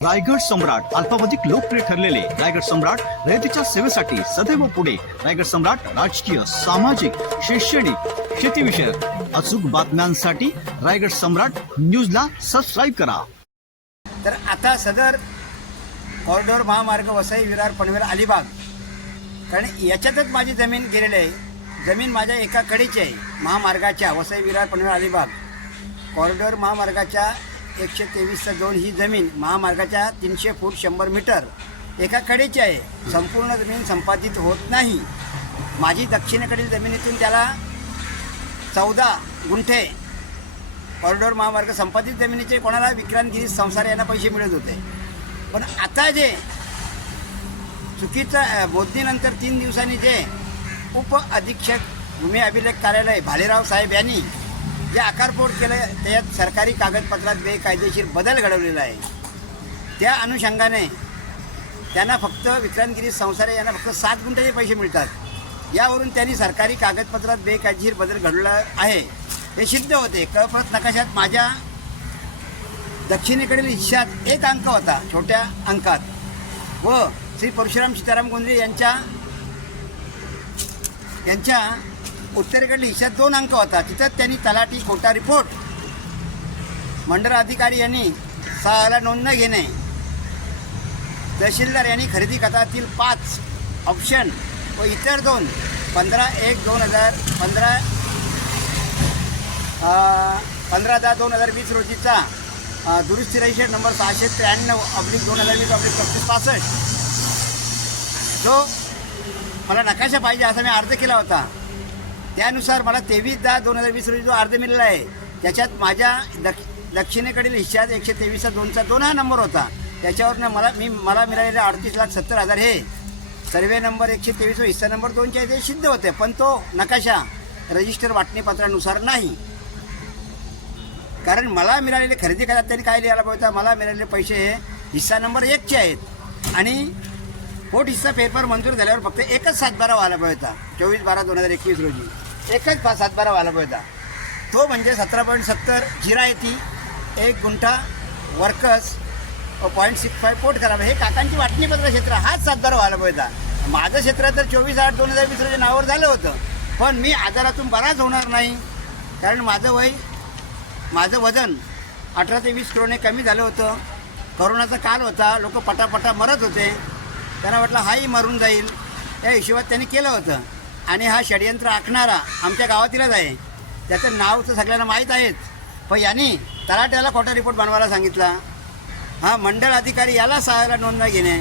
रायगड सम्राट अल्पावधिक लोकप्रिय ठरलेले रायगड सम्राट रयतेच्या सेवेसाठी सदैव पुढे. रायगड सम्राट राजकीय सामाजिक शैक्षणिक शेतीविषयक अचूक बातम्यांसाठी रायगड सम्राट न्यूजला सबस्क्राईब करा. तर आता सदर कॉरिडॉर महामार्ग वसई विरार पनवेल अलिबाग. कारण याच्यातच माझी जमीन गेलेली आहे. जमीन माझ्या एका कडेची आहे. महामार्गाच्या वसई विरार पनवेल अलिबाग. कॉरिडॉर महामार्गाच्या एकशे तेवीसचा दोन ही जमीन महामार्गाच्या तीनशे फूट शंभर मीटर एका कडेची आहे. संपूर्ण जमीन संपादित होत नाही. माझी दक्षिणेकडील जमिनीतून त्याला चौदा गुंठे कॉरिडॉर महामार्ग संपादित जमिनीचे कोणाला विक्रांतगिरी संसार यांना पैसे मिळत होते. पण आता जे चुकीचं अ, तीन दिवसांनी जे उप अधीक्षक भूमी अभिलेख कार्यालय भालेराव साहेब यांनी जे आकारपोट केलं त्यात सरकारी कागदपत्रात बेकायदेशीर बदल घडवलेला आहे. त्या अनुषंगाने त्यांना फक्त विक्रांतगिरी संसारे यांना फक्त सात गुंठ्याचे पैसे मिळतात. यावरून त्यांनी सरकारी कागदपत्रात बेकायदेशीर बदल घडवला आहे. हे सिद्ध होते. कळपत नकाशात माझ्या दक्षिणेकडील हिश्श्यात एक अंक होता छोट्या अंकात. व श्री परशुराम सीताराम गोंधळे यांच्या यांच्या उत्तरेकडील हिशात दोन अंक होता. तिथं त्यांनी तलाठी खोटा रिपोर्ट. मंडळ अधिकारी यांनी सहाला नोंद न घेणे. तहसीलदार यांनी खरेदी खतातील पाच ऑप्शन व इतर दोन पंधरा एक दोन हजार पंधरा पंधरा दहा दोन हजार वीस रोजीचा दुरुस्ती रजिस्टर नंबर सहाशे त्र्याण्णव अब्लिक दोन हजार वीस अब्लिक पस्तीस पासष्ट. जो मला नकाशा पाहिजे असा मी अर्ज केला होता. त्यानुसार मला तेवीस दहा दोन हजार वीस रोजी जो अर्ज मिळाला आहे त्याच्यात माझ्या दक्ष दक्षिणेकडील हिश्श्यात एकशे तेवीसचा दोनचा दोन हा नंबर होता. त्याच्यावरनं मला मी मला मिळालेले अडतीस लाख सत्तर हजार हे. सर्वे नंबर एकशे तेवीस व हिस्सा नंबर दोनच्या इथे सिद्ध होते पण तो नकाशा रजिस्टर वाटणीपत्रानुसार नाही. कारण मला मिळालेले खरेदी करायला त्यांनी काय लिहायला पाहिजे मला मिळालेले पैसे हे हिस्सा नंबर एकचे आहेत. आणि पोट हिस्सा पेपर मंजूर झाल्यावर फक्त एकच सातबारा व्हायला पाहिजे होता चोवीस बारा दोन हजार एकवीस रोजी. एकच पा सातबारा व्हायला होता तो म्हणजे सतरा पॉईंट सत्तर जिरायती एक गुंठा वर्कर्स पॉईंट सिक्स फाय पोट करावं हे काकांची वाटणीपत्र क्षेत्र हाच सातबारा व्हायला पाहिजे होता माझं क्षेत्र तर चोवीस आठ दोन हजार वीस रोजी नावावर झालं होतं. पण मी आजारातून बराच होणार नाही. कारण माझं वय माझं वजन अठरा ते वीस किलोने कमी झालं होतं. करोनाचा काल होता. लोक पटापटा मरत होते. त्यांना वाटलं हाही मरून जाईल. या हिशोबात त्यांनी केलं होतं. आणि हा षडयंत्र आखणारा आमच्या गावातीलच आहे. त्याचं नाव तर सगळ्यांना माहीत आहेच पण यांनी तलाट्याला खोटा रिपोर्ट बनवायला सांगितला. हा मंडळ अधिकारी याला सहायला नोंद घेणे.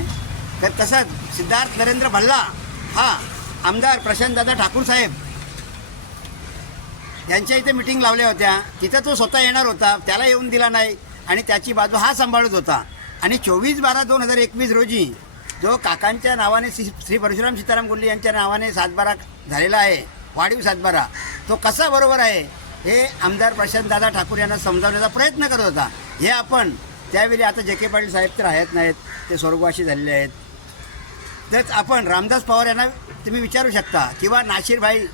तर तसंच सिद्धार्थ नरेंद्र भल्ला हा आमदार प्रशांतदादा ठाकूर साहेब यांच्या इथे मिटिंग लावल्या होत्या. तिथं तो स्वतः येणार होता. त्याला येऊन दिला नाही. आणि त्याची बाजू हा सांभाळत होता. आणि चोवीस बारा दोन हजार एकवीस रोजी जो काकांच्या नावाने श्री श्री परशुराम सीताराम गुल्ली यांच्या नावाने सातबारा झालेला आहे वाढीव सातबारा तो कसा बरोबर आहे हे आमदार प्रशांतदादा ठाकूर यांना समजावण्याचा प्रयत्न करत होता. हे आपण त्यावेळी आता जे के पाटील साहेब तर आहेत नाहीत ते स्वर्गवासी झालेले आहेत. तेच आपण रामदास पवार यांना तुम्ही विचारू शकता किंवा नाशिरभाई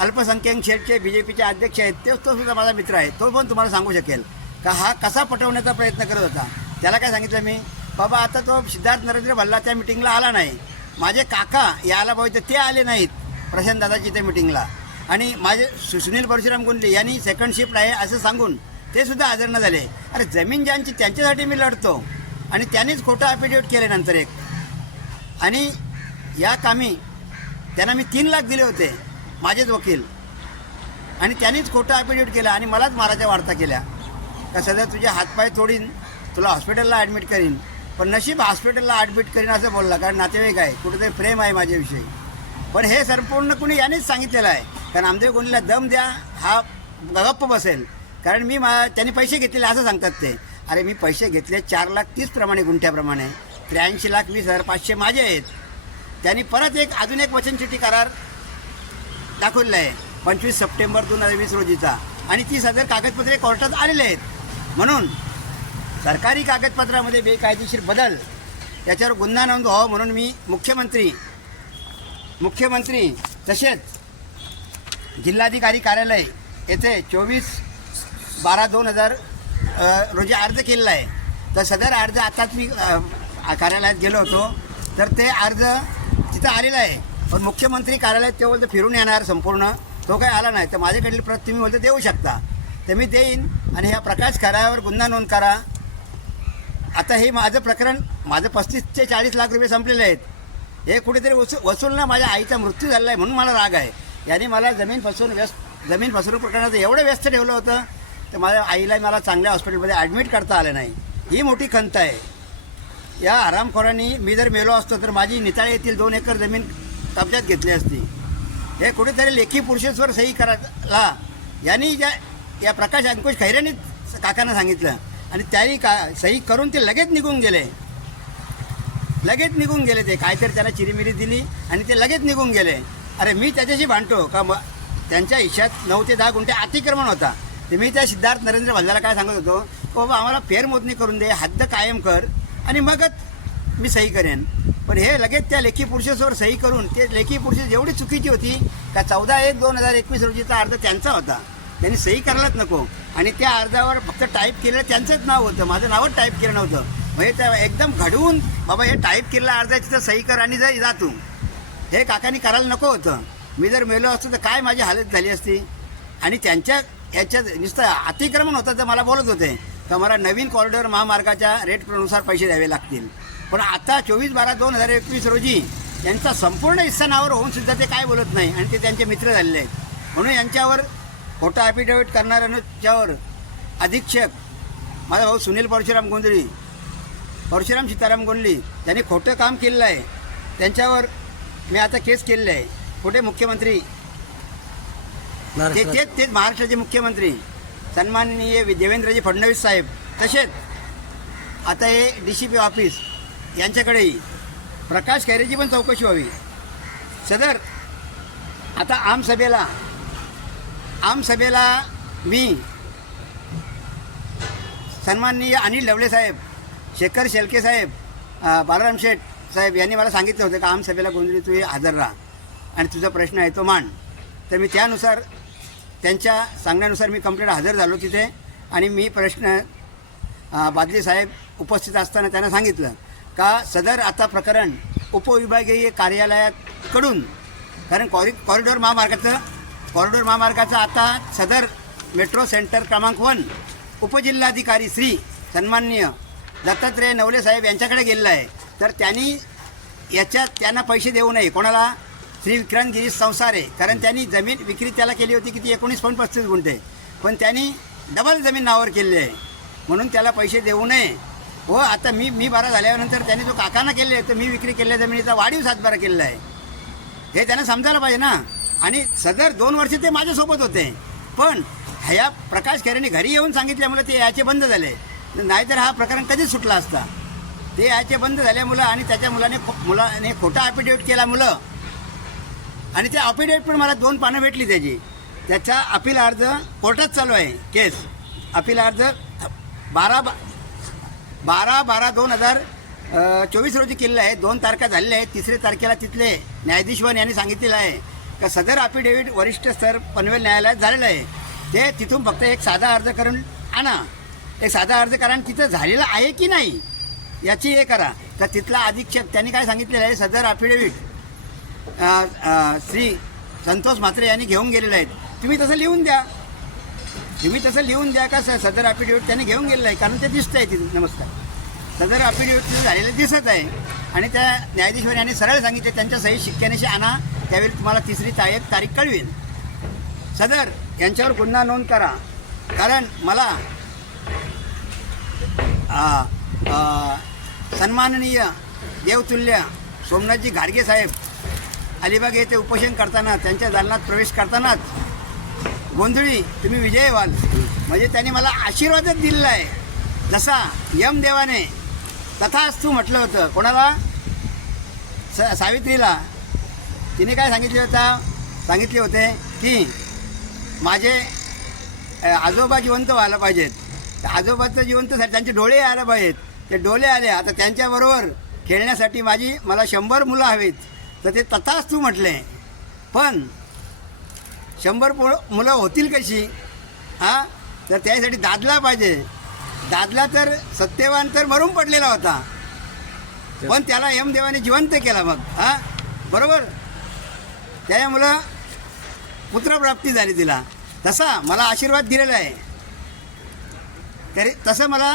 अल्पसंख्याक शेठचे बी जे पीचे अध्यक्ष आहेत ते तो सुद्धा माझा मित्र आहे तो पण तुम्हाला सांगू शकेल. का हा कसा पटवण्याचा प्रयत्न करत होता? त्याला काय सांगितलं मी? बाबा आता तो सिद्धार्थ नरेंद्र भल्ला त्या मिटिंगला आला नाही. माझे काका यायला पाहिजे ते आले नाहीत. प्रशांत दादाची त्या मिटिंगला आणि माझे सु- सुनील परशुराम गुंडले यांनी सेकंड शिफ्ट आहे असं सांगून ते सुद्धा हजर न झाले. अरे जमीन ज्यांची त्यांच्यासाठी मी लढतो. आणि त्यांनीच खोटं ॲफिडेविट केले नंतर एक. आणि या कामी त्यांना मी तीन लाख दिले होते माझेच वकील. आणि त्यांनीच खोटं ॲफिडेविट केलं आणि मलाच माराच्या वार्ता केल्या. का सध्या तुझे हातपाय तोडीन तुला हॉस्पिटलला ॲडमिट करीन. पण नशीब हॉस्पिटलला ॲडमिट करीन असं बोलला कारण नातेवाईक आहे कुठेतरी प्रेम आहे माझ्याविषयी. पण हे संपूर्ण कुणी यानेच सांगितलेलं आहे. कारण आमदेव कोणीला दम द्या हा गप्प बसेल. कारण मी मा त्यांनी पैसे घेतलेले असं सांगतात ते. अरे मी पैसे घेतले चार लाख तीस प्रमाणे गुंठ्याप्रमाणे. त्र्याऐंशी लाख वीस हजार पाचशे माझे आहेत. त्यांनी परत एक अजून एक वचनचिठी करार दाखवलेला आहे. पंचवीस सप्टेंबर दोन हजार वीस रोजीचा. आणि तीस हजार कागदपत्रे कोर्टात आलेले आहेत. म्हणून सरकारी कागदपत्रामध्ये बेकायदेशीर बदल याच्यावर गुन्हा नोंद व्हावा म्हणून मी मुख्यमंत्री मुख्यमंत्री तसेच जिल्हाधिकारी कार्यालय येथे चोवीस बारा दोन हजार रोजी अर्ज केलेला आहे. तर सदर अर्ज आताच मी कार्यालयात गेलो होतो. तर ते अर्ज तिथं आलेला आहे. पण मुख्यमंत्री कार्यालयात ते बोलतं फिरून येणार संपूर्ण. तो काही आला नाही. तर माझ्याकडील प्रत तुम्ही बोलतं देऊ शकता. तर मी देईन आणि ह्या प्रकाश करावर गुन्हा नोंद करा. आता हे माझं प्रकरण माझं पस्तीस ते चाळीस लाख रुपये संपलेले आहेत. हे कुठेतरी वसू वसूलनं माझ्या आईचा मृत्यू झालेला आहे म्हणून मला राग आहे. याने मला जमीन फसवून व्यस्त जमीन फसवणूक प्रकरणात एवढं व्यस्त ठेवलं होतं तर माझ्या आईला मला चांगल्या हॉस्पिटलमध्ये ॲडमिट करता आलं नाही. ही मोठी खंत आहे. या आरामखोरांनी मी जर मेलो असतो तर माझी निताळे येथील दोन एकर जमीन कब्जात घेतली असती. हे कुठेतरी लेखी पुरुषेश्वर सही करायला यांनी ज्या या प्रकाश अंकुश खैऱ्यांनी काकांना सांगितलं. आणि त्यांनी का सही करून ते लगेच निघून गेले. लगेच निघून गेले ते. काहीतरी त्याला चिरीमिरी दिली आणि ते लगेच निघून गेले. अरे मी त्याच्याशी भांडतो का? म त्यांच्या हिश्यात नऊ ते दहा गुंठे अतिक्रमण होता. ते मी त्या सिद्धार्थ नरेंद्र भल्लाला काय सांगत होतो? की बाबा आम्हाला फेरमोजणी करून दे हद्द कायम कर आणि मगच मी सही करेन. पण हे लगेच त्या लेखी पुरुषेसवर सही करून ते लेखी पुरुषेस एवढी चुकीची होती का चौदा एक दोन हजार एकवीस रोजीचा अर्ज त्यांचा होता. त्यांनी सही करायलाच नको. आणि त्या अर्जावर फक्त टाईप केलेलं त्यांचंच नाव होतं. माझं नावच टाईप केलं नव्हतं. म्हणजे त्या एकदम घडवून बाबा हे टाईप केलेलं अर्ज आहे तिथं सही कर आणि जा जा तू. हे काकांनी करायला नको होतं. मी जर मेलो असतो तर काय माझी हालत झाली असती? आणि त्यांच्या याच्यात नुसतं अतिक्रमण होतं तर मला बोलत होते. का मला नवीन कॉरिडॉर महामार्गाच्या रेटनुसार पैसे द्यावे लागतील. पण आता चोवीस बारा दोन हजार एकवीस रोजी यांचा संपूर्ण हिस्सा नावावर होऊन सुद्धा ते काय बोलत नाही. आणि ते त्यांचे मित्र झालेले आहेत. म्हणून यांच्यावर खोटं ॲफिडेव्हिट करणाऱ्यांच्यावर अधीक्षक माझा भाऊ सुनील परशुराम गोंधळी परशुराम सीताराम गोंधळी त्यांनी खोटं काम केलेलं आहे. त्यांच्यावर मी आता केस केलेलं आहे. कुठे मुख्यमंत्री. ते तेच तेच महाराष्ट्राचे मुख्यमंत्री. सन्माननीय देवेंद्रजी फडणवीस साहेब. तसेच आता हे डी सी पी ऑफिस यांच्याकडेही प्रकाश खैरेची पण चौकशी व्हावी. सदर आता आमसभेला आमसभेला मी सन्माननीय अनिल ढवळे साहेब शेखर शेलके साहेब बालाराम शेठ साहेब यांनी मला सांगितलं होतं का आमसभेला गोंधळी तू हजर राहा. आणि तुझा प्रश्न आहे तो मांड तर मी त्यानुसार त्यांच्या सांगण्यानुसार मी कंप्लीट हजर झालो तिथे. आणि मी प्रश्न बादली साहेब उपस्थित असताना त्यांना सांगितलं का सदर आता प्रकरण उपविभागीय कार्यालयाकडून कारण कॉरि कॉरिडॉर महामार्गाचं कॉरिडॉर महामार्गाचं आता सदर मेट्रो सेंटर क्रमांक वन उपजिल्हाधिकारी श्री सन्माननीय दत्तात्रय नवले साहेब यांच्याकडे गेलेलं आहे. तर त्यांनी याच्यात त्यांना पैसे देऊ नये. कोणाला? श्री विक्रांत गिरीश संसारे. कारण त्यांनी जमीन विक्री त्याला केली होती किती? एकोणीस पॉईंट पस्तीस गुंठे. पण त्यांनी डबल जमीन नावावर केलेली आहे. म्हणून त्याला पैसे देऊ नये. हो आता मी मी बारा झाल्यानंतर त्यांनी जो काकांना केले तर मी विक्री केलेल्या जमिनीचा वाढीव सातबारा केलेला आहे. हे त्यांना समजायला पाहिजे ना? आणि सदर दोन वर्ष ते माझ्यासोबत होते. पण ह्या प्रकाश खेरेने घरी येऊन सांगितल्यामुळे ते याचे बंद झाले. नाहीतर हा प्रकरण कधीच सुटला असता. ते याचे बंद झाल्यामुळं आणि त्याच्या मुलाने खो- मुलाने खोटा ॲफिडेविट केला मुलं. आणि ते अफिडेविट पण मला दोन पानं भेटली त्याची. त्याचा अपील अर्ज कोर्टात चालू आहे केस. अपील अर्ज बारा बा बारा बारा दोन हजार चोवीस रोजी केलेलं आहे. दोन तारखा झालेल्या आहेत. तिसऱ्या तारखेला तिथले न्यायाधीशवन यांनी सांगितलेलं आहे. का सदर अफिडेव्हिट वरिष्ठ स्तर पनवेल न्यायालयात झालेलं आहे. ते तिथून फक्त एक साधा अर्ज करून आणा. एक साधा अर्ज कारण तिथं झालेलं आहे की नाही याची हे करा. तर तिथला अधीक्षक त्यांनी काय सांगितलेलं आहे? सदर अफिडेव्हिट श्री संतोष म्हात्रे यांनी घेऊन गेलेले आहेत. तुम्ही तसं लिहून द्या. तुम्ही तसं लिहून द्या का स- सदर अफिडेव्हिट त्यांनी घेऊन गेलेलं आहे? कारण ते दिसतं आहे तिथे. नमस्कार. सदर अफिडेव्हिट झालेलं दिसत आहे. आणि त्या न्यायाधीशवर यांनी सरळ सांगितले त्यांच्या सही शिक्क्यानेशी आणा. त्यावेळी तुम्हाला तिसरी तारीख तारीख कळवेल सदर यांच्यावर गुन्हा नोंद करा. कारण मला सन्माननीय देवतुल्य सोमनाथजी घाडगे साहेब अलिबाग येथे उपोषण करताना त्यांच्या दालनात प्रवेश करतानाच गोंधळी तुम्ही विजय व्हाल म्हणजे त्यांनी मला आशीर्वादच दिलेला आहे. जसा यम देवाने तथाच तू म्हटलं होतं. कोणाला? स सावित्रीला. तिने काय सांगितले होता? सांगितले होते की माझे आजोबा जिवंत व्हायला पाहिजेत. आजोबाचं जिवंत झाले त्यांचे डोळे यायला पाहिजेत. ते डोळे आले. आता त्यांच्याबरोबर खेळण्यासाठी माझी मला शंभर मुलं हवीत. तर ते तथाच तू म्हटले. पण शंभर पो मुलं होतील कशी? हां? तर त्यासाठी दादला पाहिजे. दादला तर सत्यवान तर मरून पडलेला होता. पण त्याला यमदेवाने जिवंत केला मग. हां? बरोबर? त्यामुळं पुत्रप्राप्ती झाली तिला. तसा मला आशीर्वाद दिलेला आहे. तरी तसं मला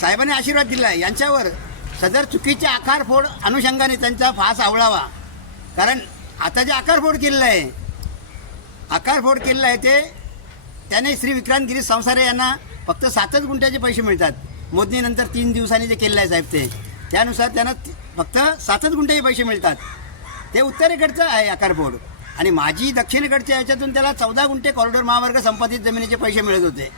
साहेबांनी आशीर्वाद दिला आहे. यांच्यावर सदर चुकीचे आकारफोड अनुषंगाने त्यांचा फास आवळावा. कारण आता जे आकारफोड केलेलं आहे आकारफोड केलेलं आहे ते त्याने श्री विक्रांत गिरीश संसारे यांना फक्त सातच गुंठ्याचे पैसे मिळतात. मोदीनंतर तीन दिवसांनी जे केलेलं आहे साहेब ते. त्यानुसार त्यांना फक्त सातच गुंठ्याचे पैसे मिळतात. ते उत्तरेकडचं आहे आकारफोड आणि माझी दक्षिणेकडच्या याच्यातून त्याला चौदा गुंठे कॉरिडॉर महामार्ग संपादित जमिनीचे पैसे मिळत होते.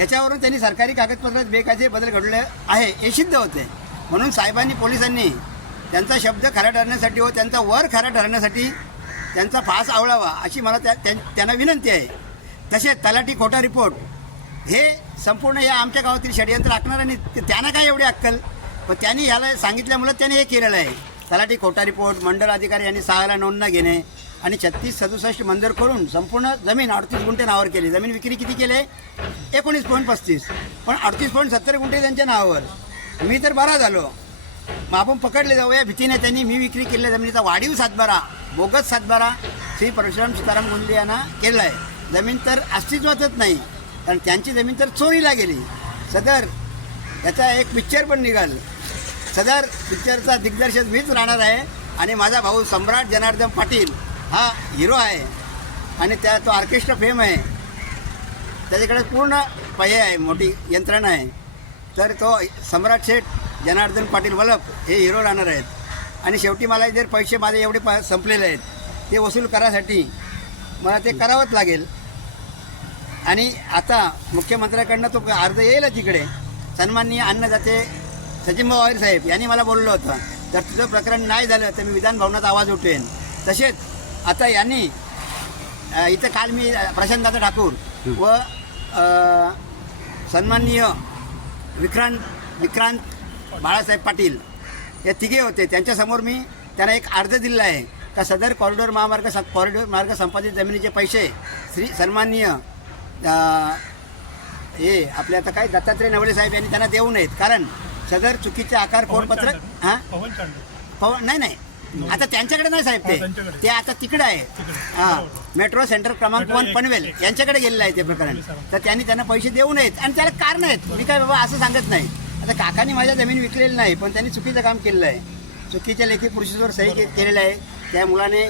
याच्यावरून त्यांनी सरकारी कागदपत्रात बेकायदे बदल घडले आहे हे सिद्ध होते. म्हणून साहेबांनी पोलिसांनी त्यांचा शब्द खरा ठरण्यासाठी व त्यांचा वर खरा ठरण्यासाठी त्यांचा फास आवळावा अशी मला त्या त्यां- त्यांना विनंती आहे. तसेच तलाठी खोटा रिपोर्ट हे संपूर्ण या आमच्या गावातील षडयंत्र आखणार ते- त्यांना काय एवढी अक्कल? पण त्यांनी ह्याला सांगितल्यामुळं त्यांनी हे केलेलं आहे. तलाठी खोटा रिपोर्ट मंडळ अधिकारी यांनी सहाला नोंद न घेणे आणि छत्तीस सदुसष्ट मंदिर करून संपूर्ण जमीन अडतीस गुंठे नावावर केली. जमीन विक्री किती केले एकोणीस पॉईंट पस्तीस. पण अडतीस पॉईंट सत्तर गुंठे त्यांच्या नावावर. मी तर बरा झालो. मग आपण पकडले जाऊ या भीतीने त्यांनी मी विक्री केलेल्या जमिनीचा वाढीव सातबारा बोगस सातबारा श्री परशुराम सीताराम गुंडे यांना केला आहे जमीन तर अस्तित्वातच नाही कारण त्यांची जमीन तर चोरीला गेली. सदर याचा एक पिक्चर पण निघाल. सदर पिक्चरचा दिग्दर्शक मीच राहणार आहे आणि माझा भाऊ सम्राट जनार्दन पाटील हा हिरो आहे. आणि त्या तो ऑर्केस्ट्रा फेम आहे. त्याच्याकडे पूर्ण पहे आहे मोठी यंत्रणा आहे. तर तो सम्राट शेठ जनार्दन पाटील वल्लभ हे हिरो राहणार आहेत. आणि शेवटी मला जर पैसे माझे एवढे प संपलेले आहेत ते वसूल करायसाठी मला ते करावंच लागेल. आणि आता मुख्यमंत्र्याकडनं तो अर्ज येईलच तिकडे. सन्माननीय अन्नदाते सचिनभाऊ आहिर साहेब यांनी मला बोललं होतं जर तुझं प्रकरण नाही झालं तर मी विधान भवनात आवाज उठवेन तसेच आता यांनी इथं काल मी प्रशांतदादा ठाकूर व सन्माननीय विक्रांत विक्रांत बाळासाहेब पाटील हे तिघे होते. त्यांच्यासमोर मी त्यांना एक अर्ज दिलेला आहे का सदर कॉरिडॉर महामार्ग स कॉरिडॉर मार्ग संपादित जमिनीचे पैसे श्री सन्माननीय हे आपले आता काय दत्तात्रय नवले साहेब यांनी त्यांना देऊ नयेत. कारण सदर चुकीचे आकार कोडपत्र हां? पवन नाही नाही. आता त्यांच्याकडे नाही साहेब हा, ते. ते आता तिकडे आहे. तिकडे. हा. बरोबर. मेट्रो सेंटर क्रमांक वन पनवेल. यांच्याकडे गेलेलं आहे ते प्रकरण. तर त्यांनी त्यांना पैसे देऊ नयेत. आणि त्याला कारण आहेत. मी काय बाबा असं सांगत नाही. आता काकांनी माझ्या जमीन विकलेली नाही पण त्यांनी चुकीचं काम केलेलं आहे. चुकीच्या लेखी प्रोसिजर सही केलेलं आहे. त्या मुलाने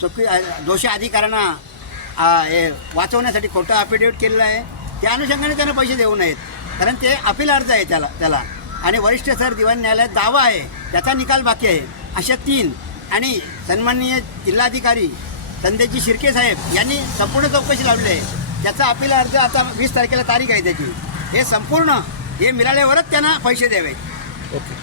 चुकी दोषी अधिकाऱ्यांना हे वाचवण्यासाठी खोटं अफिडेविट केलेलं आहे. त्या अनुषंगाने त्यांना पैसे देऊ नयेत. कारण ते अपील अर्ज आहे त्याला त्याला. आणि वरिष्ठ सर दिवाण न्यायालयात दावा आहे त्याचा निकाल बाकी आहे. अशा तीन आणि सन्माननीय जिल्हाधिकारी संदेजी शिर्के साहेब यांनी संपूर्ण चौकशी लावली आहे. त्याचा अपील अर्ज आता वीस तारखेला तारीख आहे त्याची. हे संपूर्ण हे मिळाल्यावरच त्यांना पैसे द्यावे ओके.